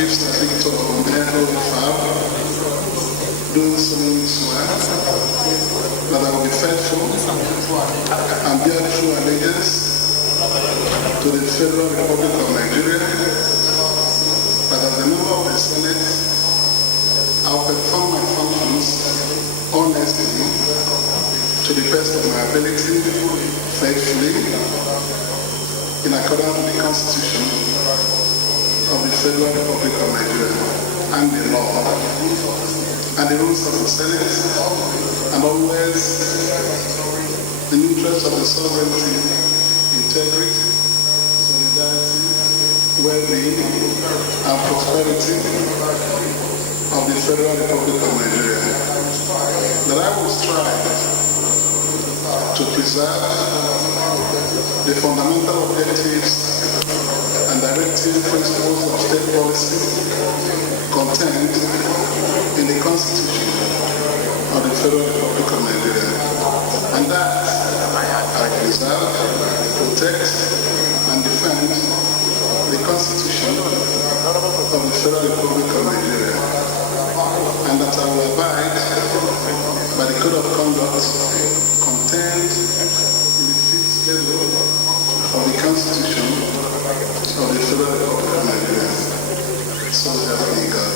Chief Secretary of Meho Fab, do solemnly swear that I will be faithful and bear true allegiance to the Federal Republic of Nigeria, that as a member of the Senate, I will perform my functions honestly, to the best of my ability, faithfully, in accordance with the Constitution of the Federal Republic of Nigeria and the law and the rules of the Senate, and always in the interest of the sovereignty, integrity, solidarity, well-being, and prosperity of the Federal Republic of Nigeria. That I will strive to preserve the fundamental objectives and directive principles of state policy contained in the Constitution of the Federal Republic of Nigeria, and that I preserve, protect, and defend the Constitution of the Federal Republic of Nigeria, and that I will abide by the Code of Conduct contained in the 5th schedule of the Constitution of the Federal Republic of Nigeria. So help me God.